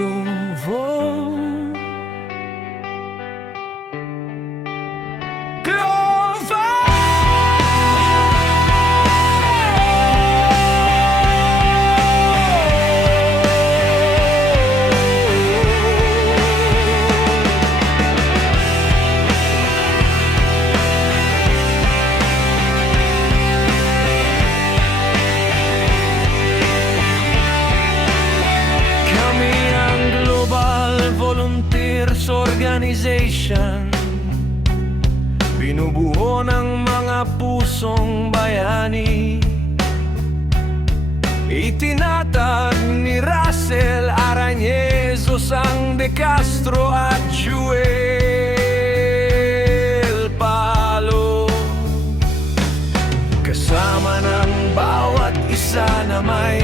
Globo. Organization, binubuo ng mga pusong bayani. Itinatag ni Russell Aranyezo, Sang De Castro at Joel Palo. Kasama ng bawat isa na may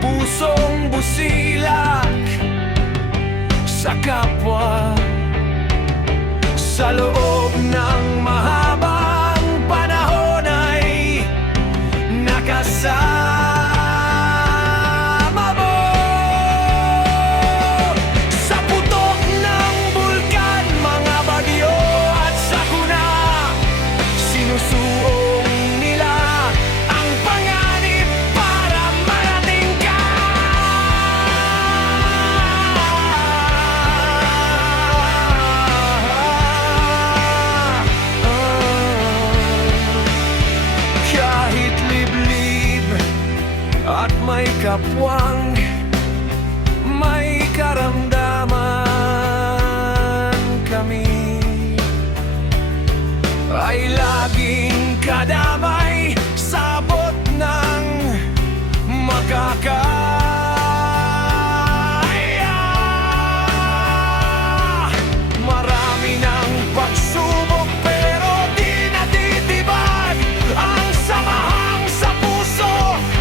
pusong busilak sa kapwa, sa loob ng mahabang panahon ay nakasama mo. Sa putok ng bulkan, mga bagyo at sakuna, sinusuong nila ang panganib para marating ka. Kahit liblib at may kapwang, may karamdaman kami, ay laging kadamay sa abot ng makakaya. Marami ng pagsubok pero di natitibag ang samahang sa puso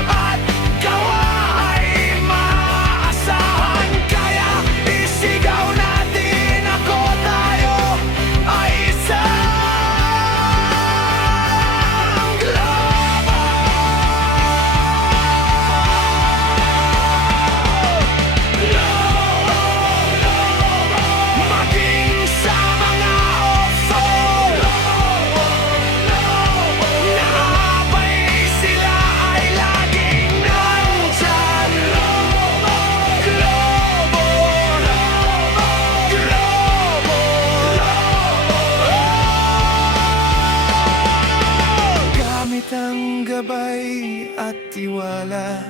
at gawa ay maasahan. Kaya isigaw natin, ako tayo ay isang Globo. Maging sa mga oso naabay, sila ay laging nandyan. Globo, Globo, gamit ang gabay at tiwala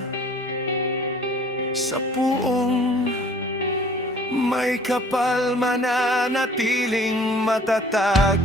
sa puong may kapal, mananatiling matatag.